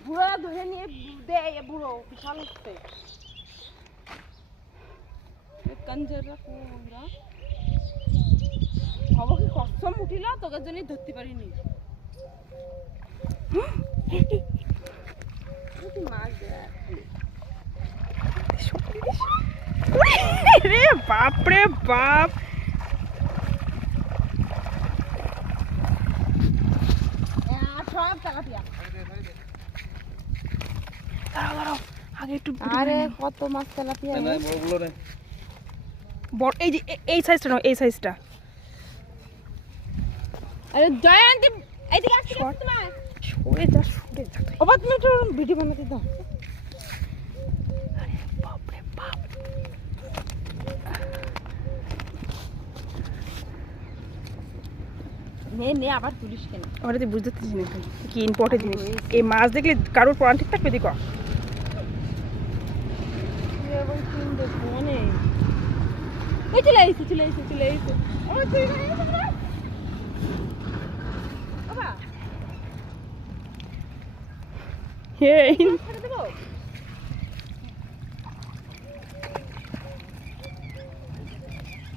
বুড়ো ধরে নিয়ে দেয় বুড়ো বিশাল হচ্ছে कंजरा पूरा খবর কি কসম উঠিল তোকে জন্য ধরতে পারিনি কি মাছ রে বাপ রে বাপ সব টাকা দিয়া দাঁড়াও আগে একটু আরে কত মাছ তেলাপিয়া বড়গুলো রে বড় এই যে এই সাইজটা নাও এই সাইজটা আরে জয়ন্তী এইদিকে আসতে তোমার সরে যা ওবা তুমি একটু ভিডিও বানাতে দাও আরে বাপ রে বাপ নে নে আবার তুলিস কেন ওরা তুই বুঝতে পারছিস না কি ইম্পর্টেন্ট জিনিস এই মাছ দেখলে কারোর প্রাণ ঠিক থাকবে দেখো চলে আইসে ও তুই হে ছেড়ে দেবো